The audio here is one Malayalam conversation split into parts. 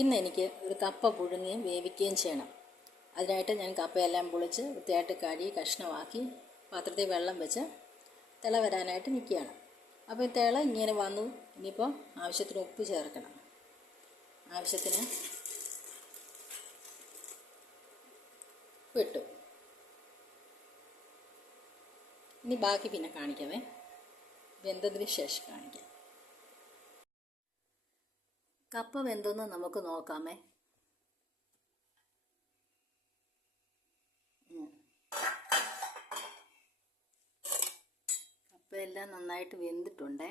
ഇന്ന് എനിക്ക് ഒരു കപ്പ പുഴുങ്ങുകയും വേവിക്കുകയും ചെയ്യണം. അതിനായിട്ട് ഞാൻ കപ്പയെല്ലാം പൊളിച്ച് വൃത്തിയായിട്ട് കഴുകി കഷ്ണമാക്കി പാത്രത്തിൽ വെള്ളം വെച്ച് തിള വരാനായിട്ട് നിൽക്കുകയാണ്. അപ്പോൾ ഈ തിള ഇങ്ങനെ വന്നു. ഇനിയിപ്പോൾ ആവശ്യത്തിന് ഉപ്പ് ചേർക്കണം. ആവശ്യത്തിന് ഉപ്പിട്ടു. ഇനി ബാക്കി പിന്നെ കാണിക്കാമേ, വെന്തതിന് ശേഷം കാണിക്കാം. കപ്പ വെന്തൊന്ന് നമുക്ക് നോക്കാമേ. കപ്പയെല്ലാം നന്നായിട്ട് വെന്തിട്ടുണ്ടേ.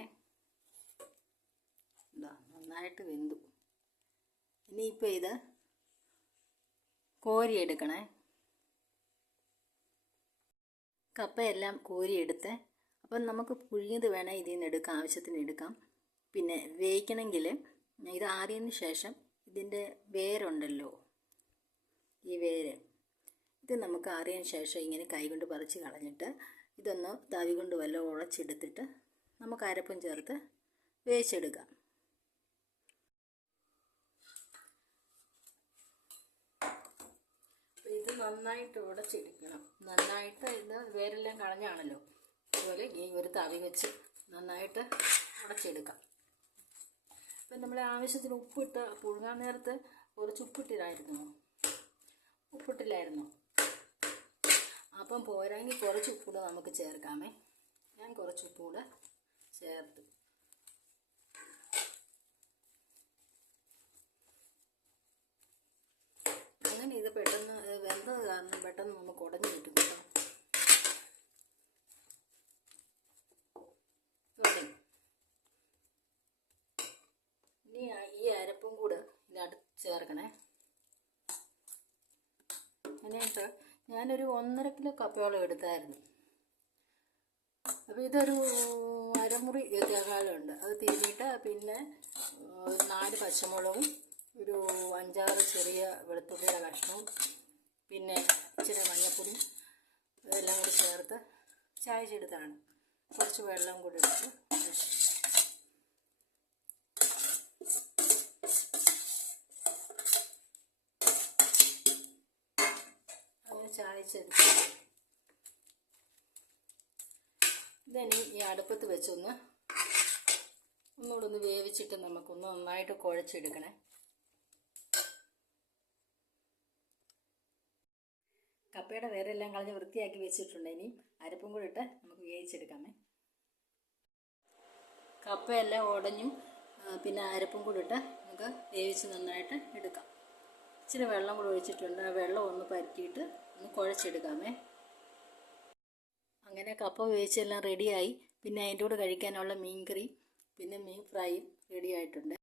നന്നായിട്ട് വെന്തു. ഇനിയിപ്പോൾ ഇത് കോരിയെടുക്കണേ. കപ്പയെല്ലാം കോരിയെടുത്ത് അപ്പം നമുക്ക് പുഴുങ്ങിയത് വേണേൽ ഇതിൽ നിന്ന് എടുക്കാം, ആവശ്യത്തിന് എടുക്കാം. പിന്നെ വേവിക്കണമെങ്കിൽ ഇത് ആറിയതിന് ശേഷം ഇതിൻ്റെ വേരുണ്ടല്ലോ, ഈ വേര്, ഇത് നമുക്ക് ആറിയതിന് ശേഷം ഇങ്ങനെ കൈകൊണ്ട് പറിച്ച് കളഞ്ഞിട്ട് ഇതൊന്ന് തവി കൊണ്ട് വല്ലതും ഉളച്ചെടുത്തിട്ട് നമുക്ക് അരപ്പും ചേർത്ത് വേവിച്ചെടുക്കാം. ഇത് നന്നായിട്ട് ഉടച്ചെടുക്കണം. നന്നായിട്ട് ഇത് വേരെല്ലാം കളഞ്ഞാണല്ലോ, അതുപോലെ ഈ ഒരു തവി വെച്ച് നന്നായിട്ട് ഉടച്ചെടുക്കാം. ഇപ്പം നമ്മൾ ആവശ്യത്തിന് ഉപ്പിട്ട് പുഴുങ്ങാൻ നേരത്ത് കുറച്ച് ഉപ്പിട്ടില്ലായിരുന്നു. അപ്പം പോരാങ്കിൽ കുറച്ച് ഉപ്പൂടെ നമുക്ക് ചേർക്കാമേ. ഞാൻ കുറച്ച് ഉപ്പൂടെ ചേർത്ത്. അങ്ങനെ ഇത് പെട്ടെന്ന് വെന്തത് കാരണം പെട്ടെന്ന് നമുക്ക് ഉടഞ്ഞു കിട്ടും കേട്ടോ. ഇനി ഈ അരപ്പും കൂടെ ഇതിനടുത്ത് ചേർക്കണേ. എന്നിട്ട് ഞാനൊരു 1.5 കിലോ കപ്പയോളം എടുത്തായിരുന്നു. അപ്പോൾ ഇതൊരു അരമുറി തേങ്ങാളുണ്ട്, അത് തിരിഞ്ഞിട്ട് പിന്നെ 4 പച്ചമുളകും ഒരു 5-6 ചെറിയ വെളുത്തുള്ളിയുടെ കഷ്ണവും പിന്നെ ഇച്ചിരി മഞ്ഞൾപ്പൊടി ഇതെല്ലാം കൂടി ചേർത്ത് ചായച്ചെടുത്താണ്. കുറച്ച് വെള്ളം കൂടി എടുത്ത് അങ്ങനെ ചായച്ചെടുത്ത് ഇതനി ഈ അടുപ്പത്ത് വെച്ചൊന്നുകൂടെ ഒന്ന് വേവിച്ചിട്ട് നമുക്കൊന്ന് നന്നായിട്ട് കുഴച്ചെടുക്കണേ. കപ്പയുടെ വേരെല്ലാം കളഞ്ഞ് വൃത്തിയാക്കി വെച്ചിട്ടുണ്ട്. ഇനി അരപ്പും കൂടി ഇട്ട് നമുക്ക് വേവിച്ചെടുക്കാമേ. കപ്പയെല്ലാം ഉടഞ്ഞു, പിന്നെ അരപ്പും കൂടി ഇട്ട് നമുക്ക് വേവിച്ച് നന്നായിട്ട് എടുക്കാം. ഇച്ചിരി വെള്ളം കൂടി ഒഴിച്ചിട്ടുണ്ട്. ആ വെള്ളം ഒന്ന് പറ്റിയിട്ട് ഒന്ന് കുഴച്ചെടുക്കാമേ. അങ്ങനെ കപ്പ വേവിച്ചെല്ലാം റെഡിയായി. പിന്നെ അതിൻ്റെ കൂടെ കഴിക്കാനുള്ള മീൻ കറി പിന്നെ മീൻ ഫ്രൈയും റെഡി ആയിട്ടുണ്ട്.